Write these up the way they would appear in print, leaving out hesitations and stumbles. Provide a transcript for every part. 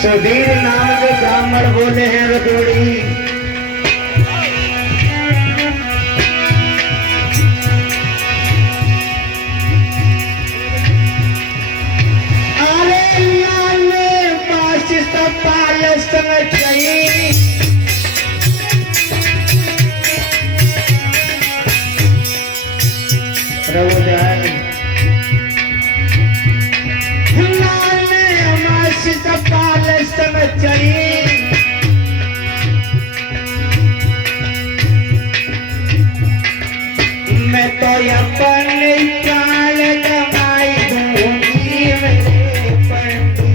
सुधीर नाम के ब्राह्मण बोले हैं रतोड़ी। अरे लाल पास सपाल संग चई प्रभु ध्यान पाल संग चली मैं तो अपन चाल कमाई दूंगी मेरे पंडित।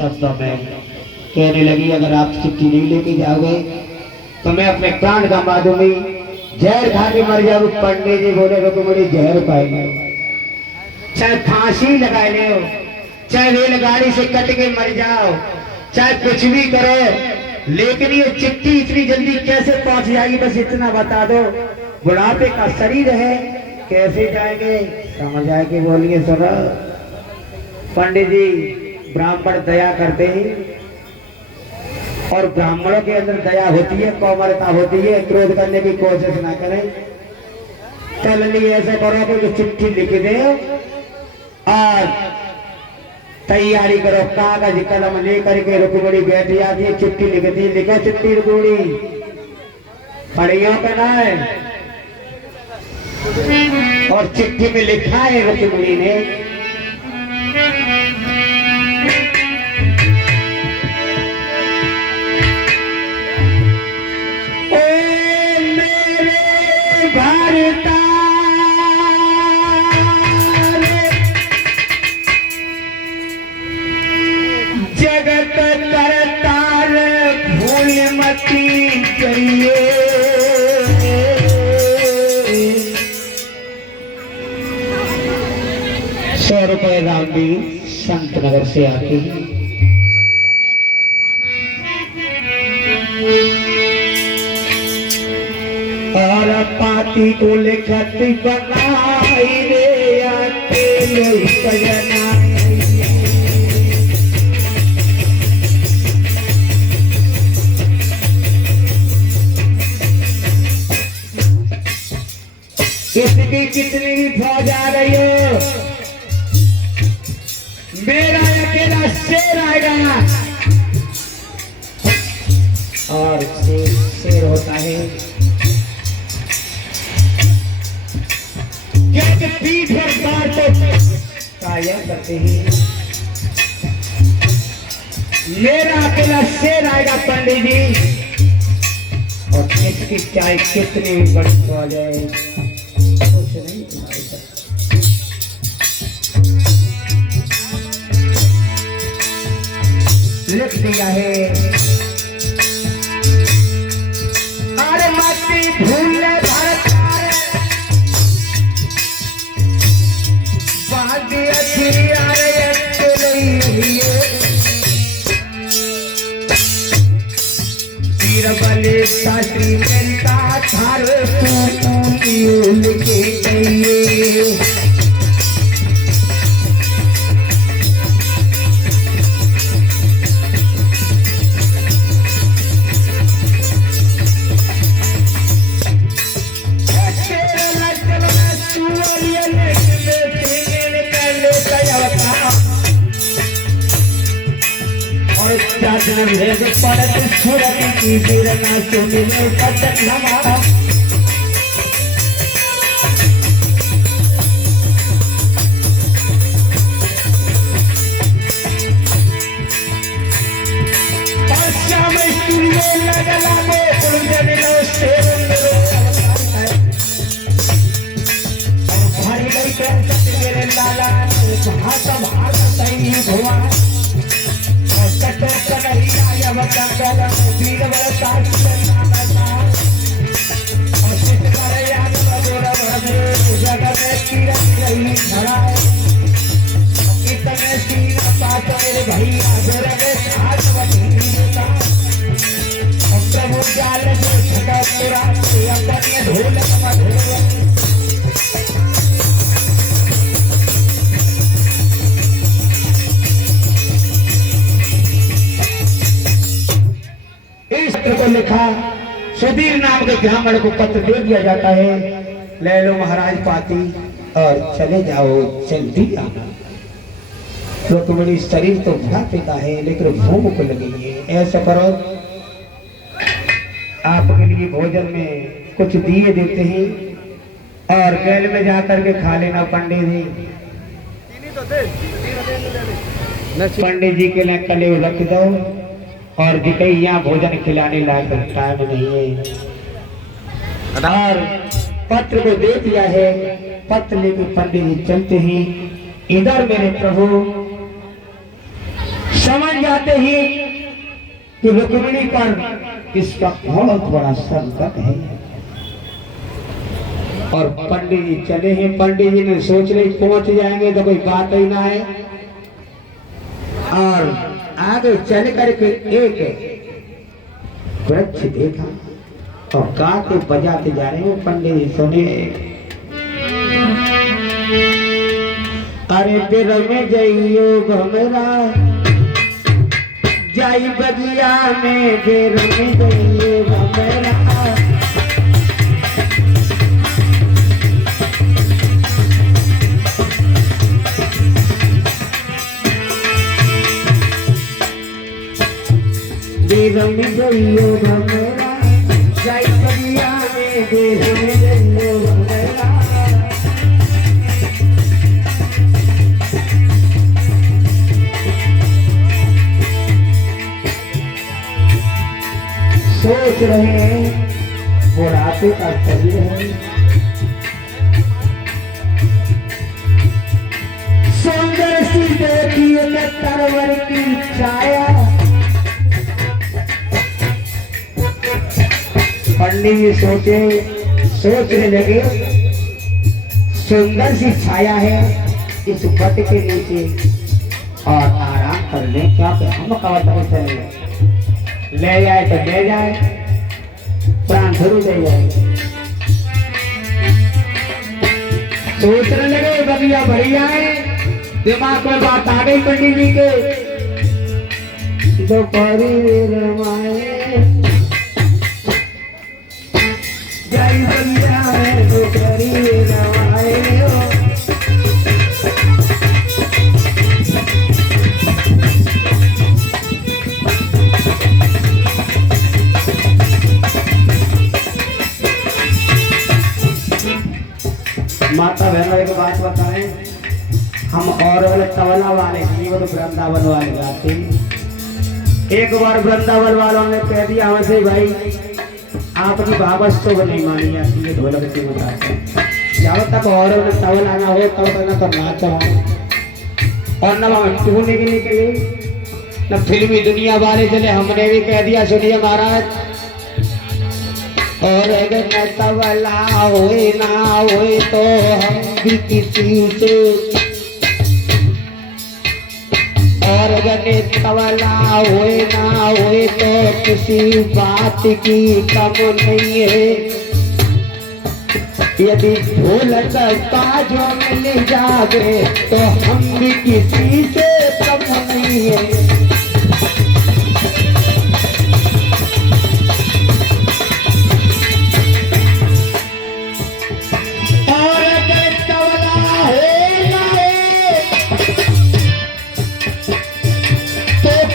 शब्दों में कहने लगी, अगर आप चिट्ठी नहीं लेके जाओगे तो मैं अपने प्राण गंवा दूंगी, जहर खा के मर जाओ। पंडित जी बोले तो बड़ी जहर पाएंगे, चाहे फांसी लगा ले, चाहे रेलगाड़ी से कट के मर जाओ, चाहे कुछ भी करो, लेकिन ये चिट्ठी इतनी जल्दी कैसे पहुंच जाएगी बस इतना बता दो। बुढ़ापे का शरीर है, कैसे जाएंगे समझ आएगी। बोलिए सर पंडित जी ब्राह्मण दया करते हैं और ब्राह्मणों के अंदर दया होती है, कोमलता होती है, क्रोध करने की कोशिश ना करें। चलनी ऐसा करो कि चिट्ठी लिख दे और तैयारी करो, कागज कलम लेकर के रुकमणी बैठ जाती है, चिट्ठी लिखती, लिखो चिट्ठी रुकमणी पढ़ियों का ना है। और चिट्ठी में लिखा है रुकमणी ने, जगत करतार भूल मती चाहिए। ₹100 राम भी संत नगर से आके और पाती को लिखत बनाई रे अकेले सजना। किसकी कितनी भी फौज आ रही हो, मेरा अकेला शेर आएगा। और शेर होता है क्योंकि पीठ पर बार तो कायम करते हैं। मेरा अकेला शेर आएगा पंडित जी, और किसकी चाय कितनी बड़ी फौज है कुछ नहीं तुम्हारे साथ। लिख दिया है, अरे मत भूल भारत बले शास्त्री मेरा थार लिखे गई। कृष्ण भेद पड़त सुरति की वीरना सुनिले पतन हमारा श्याम स्टूडियो लगला में पुरंदरो सेवंदरो भारी भाई कर मेरे लाला भाषा भारत ही भगवान और कटे कन्हैया या वंदन वीर बरसा और सिद्ध करे याद बजोरा भजे जगत में तीरथ रही खड़ा है इतने सीन पात मेरे भैया मेरे में हाथ बनी देता और प्रभु जाल से छटा पूरा अपने ढोल का ढोल इस पत्र को लिखा सुधीर नाम के ब्राह्मण को पत्र दे दिया जाता है, ले लो महाराज पाती और चले जाओ जल्दी आना। रुक्मिणी शरीर तो बुढ़ापे का है लेकिन भूख लगी है, ऐसा करो आपके लिए भोजन में कुछ दिए देते हैं और गैल में जाकर के खा लेना पंडित जी। पंडित जी के लिए कले रख दो और दिखे यहाँ भोजन खिलाने लायक टाइम नहीं है। और पत्र को दे दिया है, पत्र लेकर पंडित जी चलते ही इधर मेरे प्रभु समझ जाते ही कि रुक्मिणी पर इसका बहुत बड़ा संकट है। और पंडित जी चले हैं, पंडित जी ने सोच रहे पहुंच जाएंगे तो कोई बात ही ना है। और आगे चल करके एक वृक्ष देखा और गाते बजाते जा रहे हैं। पंडित जी सुने, अरे बेर में जाइयो भमरा जाई बगिया में, बेर में जाइयो भमरा बेर में जाइयो भमरा जाई बगिया में, बेर में जाइयो भमरा। सोच रहे हैं बुढ़ापे का शरीर है, सुंदर सी देखिए तरवर की छाया। पंडित जी सोचने लगे सुंदर सी छाया है इस बट के नीचे और आराम कर ले, क्या हम कवर चले ले जाए तो ले जाए, प्राण जरूर ले जाए। सोचने लगे बढ़िया बढ़िया है, दिमाग में बात आ गई पंडित जी के। दोपहरी रमाए जय बढ़िया है, दोपहरी रमाए माता बहनों की बात बताएं, हम और वाले तबला वाले नहीं, वो तो वृंदावन वाले गाते। एक बार वृंदावन वालों ने कह दिया हमसे, भाई आपकी भावस्त तो नहीं मानी जाती है, ढोलक से बताते जब तक और वाले तबला ना हो तब तक न तो नाच और न हम टूने के निकले न फिल्मी दुनिया वाले चले। हमने भी कह दिया सुनिए महाराज, और अगर तबला होए ना होए तो हम भी किसी से, और अगर तबला होए ना होए तो किसी बात की कम नहीं है। यदि ढोलक बाजों मिल जाए तो हम भी किसी से कम नहीं है।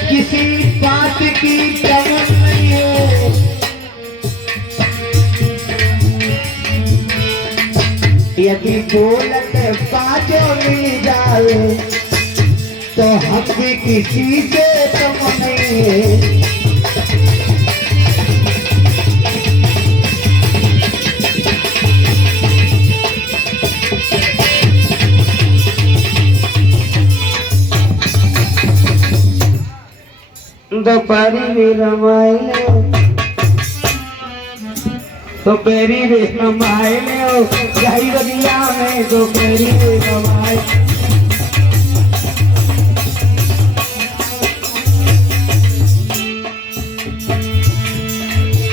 किसी बात की दौलत पाँचों मिल जाए तो हम भी किसी से कम नहीं है। दोपहरी भी रमाइले दोपहरी भी रमाइले जाई बगिया में दोपहरी भी रमाइले।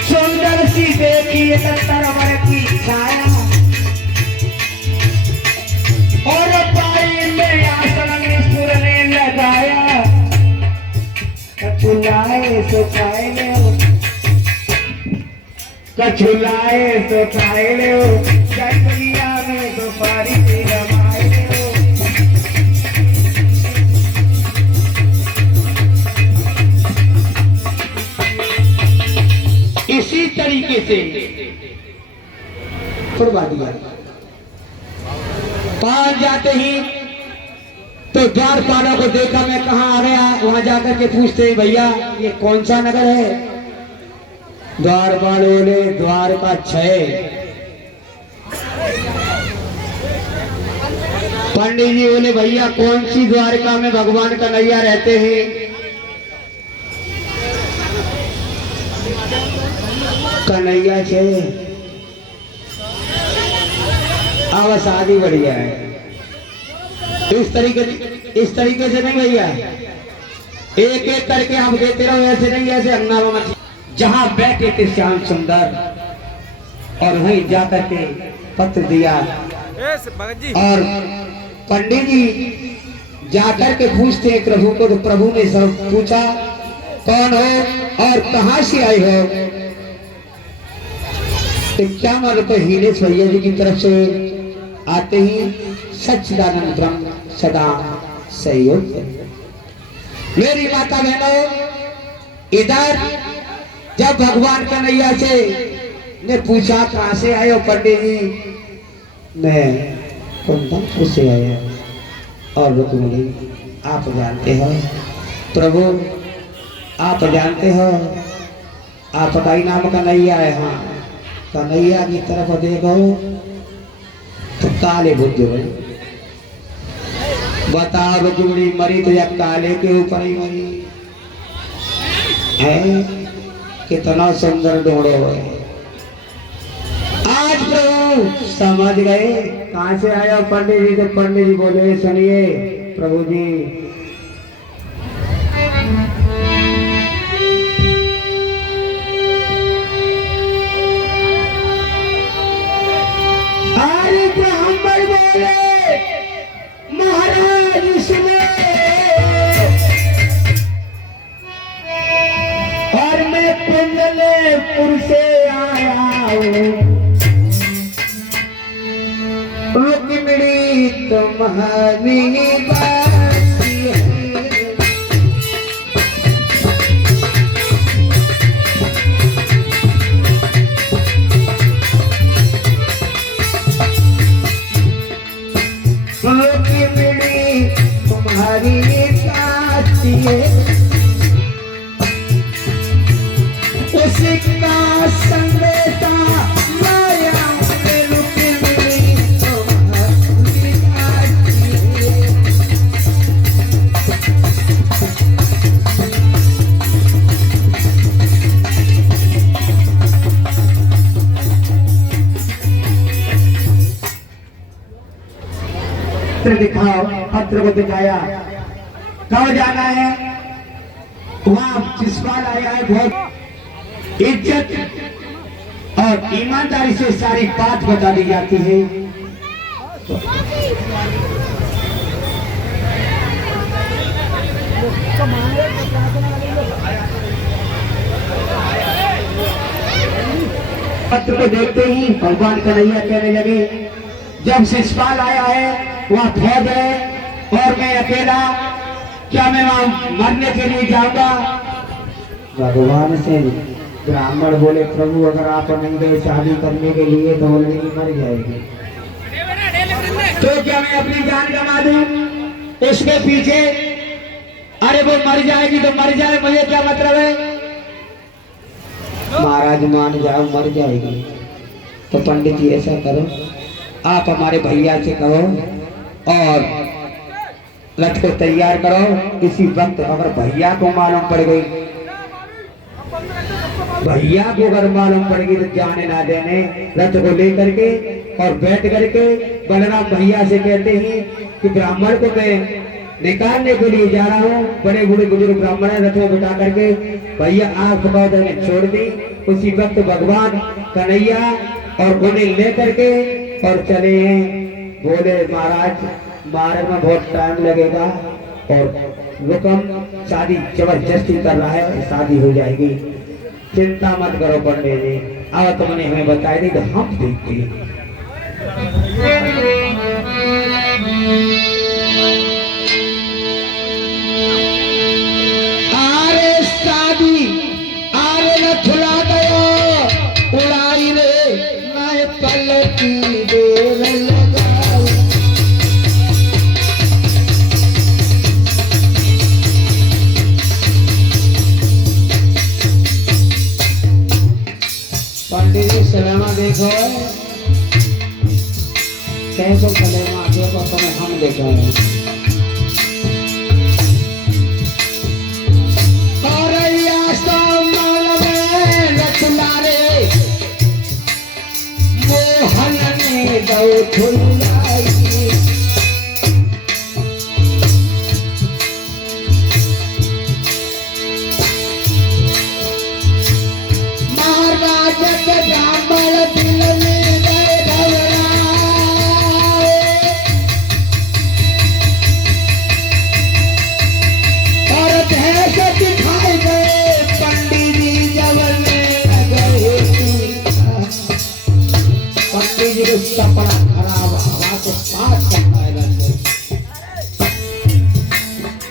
सुंदर सी देखी 71 वर्ष की छाया और पाई में आसन में सुरने लगाया। कछुलाए सो खाए ले कछुलाए सो खाए ले चंद्रिया में दोपहरी भी रमाए ले। इसी तरीके से पास जाते ही तो द्वारपालों को देखा, मैं कहाँ आ गया, वहां जाकर के पूछते हैं भैया ये कौन सा नगर है। द्वारपालों ने द्वार का 6। पंडित जी बोले भैया कौन सी द्वारका में भगवान कन्हैया रहते हैं। कन्हैया 6। अब शादी बढ़िया है। इस तरीके से नहीं भैया, एक एक करके हम देते रहो, ऐसे नहीं, ऐसे हंगामा मत। जहां बैठे थे श्याम सुंदर और वहीं जाकर के पत्र दिया और पंडित जी जाकर के पूछते हैं प्रभु को। तो प्रभु ने सब पूछा कौन हो और कहां से आए हो। तो क्या मानो तो हीलेश भैया जी की तरफ से आते ही सच्चिदानंद ब्रह्म सदा सहयोग। मेरी माता बहनों, इधर जब भगवान कन्हैया से ने पूछा कहां से आए हो पंडित जी, मैं कुंदनपुर से आया। और रुक्मिणी आप जानते हो प्रभु, आप जानते हो आपका ही नाम कन्हैया है। हाँ, कन्हैया की तरफ देखो तो काले बुद्ध बताओ रुक्मिणी मरी तो या काले के ऊपर ही मरी है। कितना सुंदर ढूंढो है। आज प्रभु समझ गए कहां से आया पंडित जी। तो पंडित जी बोले सुनिए प्रभु जी, कुंडलपुर से आया हूँ, रुक्मिणी तुम्हारी बात है। रुक्मिणी तुम्हारी बात है। उसका संदेशा लाया रुक्मिणी तुम्हारी बात है। पत्र दिखाओ, पत्र को दिखाया, कब जाना है वहां जिसवाल आया है। बहुत इज्जत और ईमानदारी से सारी बात बता दी जाती है। पत्र को देखते ही भगवान कन्हैया कहने लगे, जब शिषपाल आया है वहाँ फौज है और मैं अकेला, क्या मैं वहाँ मरने के लिए जाऊंगा। भगवान से ब्राह्मण बोले, प्रभु अगर आप नहीं गए शादी करने के लिए तो लड़की मर जाएगी। तो क्या मैं अपनी जान गंवा दूं उसके पीछे? अरे वो मर जाएगी तो मर जाए, मुझे क्या मतलब है? महाराज मान जाओ मर जाएगी तो पंडित जी ऐसा करो, आप हमारे भैया से कहो और रथ को तैयार करो। इसी वक्त अगर भैया को मालूम पड़ गई, भैया को अगर मालूम पड़ गई तो जाने ना देने, रथ को लेकर के और बैठ करके बलराम भैया से कहते हैं कि ब्राह्मण को मैं निकालने के लिए जा रहा हूँ। बड़े बूढ़े बुजुर्ग ब्राह्मण रथ में बिठा करके भैया आग पकौड़े ने छोड़ दी। उसी वक्त भगवान कन्हैया और उन्हें लेकर के और चले हैं। बोले महाराज मार्ग में बहुत टाइम लगेगा और हुक्म शादी जबरदस्ती कर रहा है, शादी हो जाएगी, चिंता मत करो पंडित जी। अब तुमने हमें बताया नहीं तो हम देखते हैं। आरे शादी आरे न छुड़ा गयो उड़ाई रे मैं पलकी देर लगाऊ। पंडित जी सलामा देखो कैसे सलेमा देखो तुम्हें हम देखेंगे। और मोहन ने गौ खुलाई महाराज के ब्राह्मण दिल में गए घबराए और भेष दिखाई गए पंडित जी जवन गए। पंडित जी को सपना खराब हवा को पास करता है।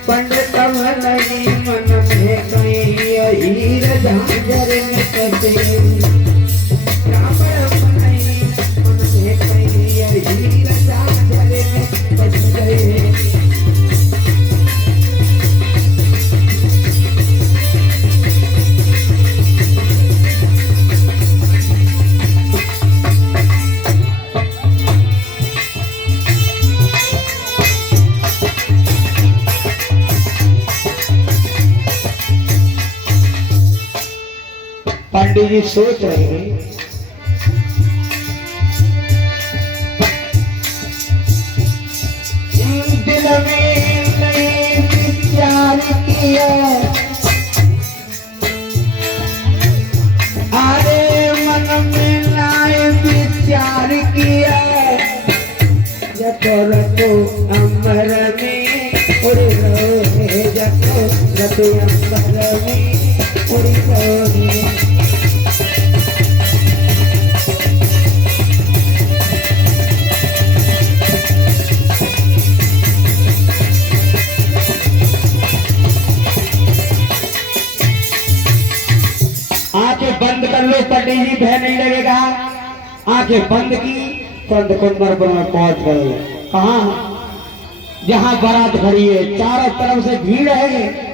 पंडित नहीं मन में कहीं हीर झांझर में कटे ब्राह्मण नहीं मन में कहीं हीर झांझर में कट गए। पंडित जी सोच रहे हैं दिल में नहीं विचार किया, अरे मन में नहीं विचार किया। जतो रतो अमर में उड़ रहे, जतो रतो अमर में उड़ रहे। आंखें बंद कर लो पंडित जी, भय नहीं लगेगा। आंखें बंद की तुरंत कुंदरपुर में पहुंच गए। कहा? जहां बारात खड़ी है, चारों तरफ से भीड़ है।